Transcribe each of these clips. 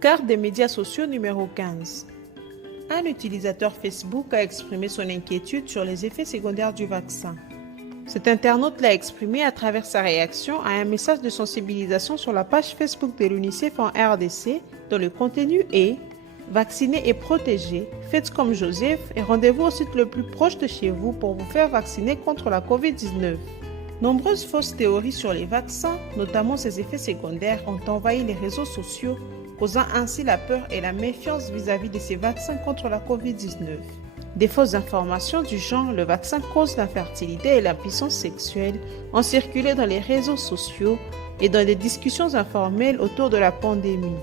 Carte des médias sociaux numéro 15. Un utilisateur Facebook a exprimé son inquiétude sur les effets secondaires du vaccin. Cet internaute l'a exprimé à travers sa réaction à un message de sensibilisation sur la page Facebook de l'UNICEF en RDC, dont le contenu est « Vaccinés et protégés, faites comme Joseph et rendez-vous au site le plus proche de chez vous pour vous faire vacciner contre la COVID-19 ». Nombreuses fausses théories sur les vaccins, notamment ses effets secondaires, ont envahi les réseaux sociaux, causant ainsi la peur et la méfiance vis-à-vis de ces vaccins contre la COVID-19. Des fausses informations du genre « le vaccin cause l'infertilité et l'impuissance sexuelle » ont circulé dans les réseaux sociaux et dans des discussions informelles autour de la pandémie.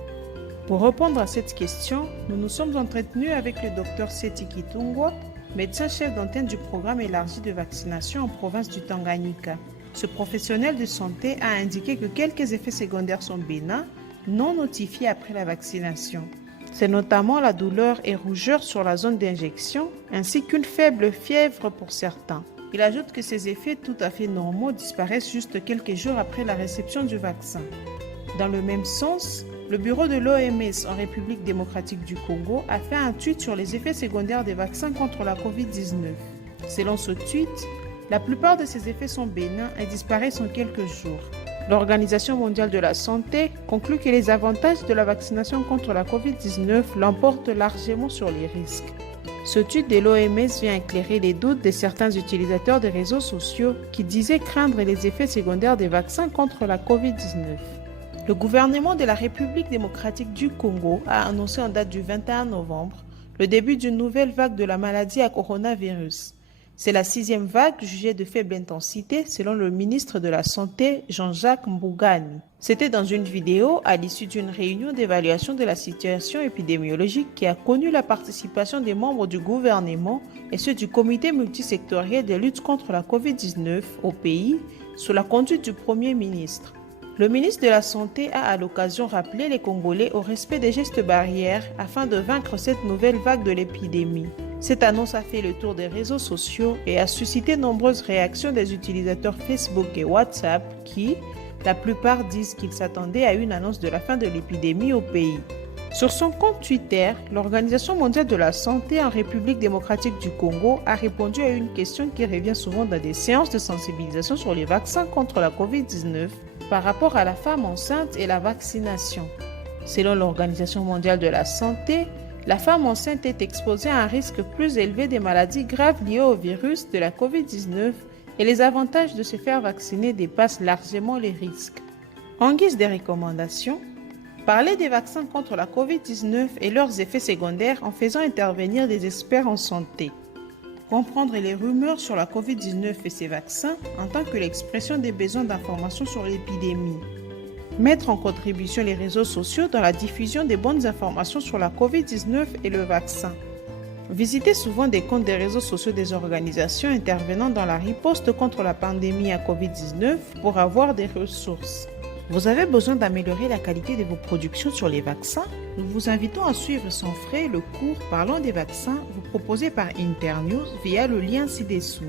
Pour répondre à cette question, nous nous sommes entretenus avec le Dr Seti Kitungwa, médecin-chef d'antenne du programme élargi de vaccination en province du Tanganyika. Ce professionnel de santé a indiqué que quelques effets secondaires sont bénins, non notifiés après la vaccination. C'est notamment la douleur et rougeur sur la zone d'injection, ainsi qu'une faible fièvre pour certains. Il ajoute que ces effets tout à fait normaux disparaissent juste quelques jours après la réception du vaccin. Dans le même sens, le bureau de l'OMS en République démocratique du Congo a fait un tweet sur les effets secondaires des vaccins contre la COVID-19. Selon ce tweet, la plupart de ces effets sont bénins et disparaissent en quelques jours. L'Organisation mondiale de la santé conclut que les avantages de la vaccination contre la COVID-19 l'emportent largement sur les risques. Ce tweet de l'OMS vient éclairer les doutes de certains utilisateurs des réseaux sociaux qui disaient craindre les effets secondaires des vaccins contre la COVID-19. Le gouvernement de la République démocratique du Congo a annoncé en date du 21 novembre le début d'une nouvelle vague de la maladie à coronavirus. C'est la 6e vague jugée de faible intensité selon le ministre de la Santé Jean-Jacques Mbugani. C'était dans une vidéo à l'issue d'une réunion d'évaluation de la situation épidémiologique qui a connu la participation des membres du gouvernement et ceux du comité multisectoriel de lutte contre la COVID-19 au pays sous la conduite du Premier ministre. Le ministre de la Santé a à l'occasion rappelé les Congolais au respect des gestes barrières afin de vaincre cette nouvelle vague de l'épidémie. Cette annonce a fait le tour des réseaux sociaux et a suscité nombreuses réactions des utilisateurs Facebook et WhatsApp qui, la plupart disent qu'ils s'attendaient à une annonce de la fin de l'épidémie au pays. Sur son compte Twitter, l'Organisation mondiale de la santé en République démocratique du Congo a répondu à une question qui revient souvent dans des séances de sensibilisation sur les vaccins contre la COVID-19 par rapport à la femme enceinte et la vaccination. Selon l'Organisation mondiale de la santé, la femme enceinte est exposée à un risque plus élevé des maladies graves liées au virus de la COVID-19 et les avantages de se faire vacciner dépassent largement les risques. En guise de recommandations, parler des vaccins contre la COVID-19 et leurs effets secondaires en faisant intervenir des experts en santé. Comprendre les rumeurs sur la COVID-19 et ses vaccins en tant que l'expression des besoins d'information sur l'épidémie. Mettre en contribution les réseaux sociaux dans la diffusion des bonnes informations sur la COVID-19 et le vaccin. Visitez souvent des comptes des réseaux sociaux des organisations intervenant dans la riposte contre la pandémie à COVID-19 pour avoir des ressources. Vous avez besoin d'améliorer la qualité de vos productions sur les vaccins? Nous vous invitons à suivre sans frais le cours Parlons des vaccins vous proposé par Internews via le lien ci-dessous.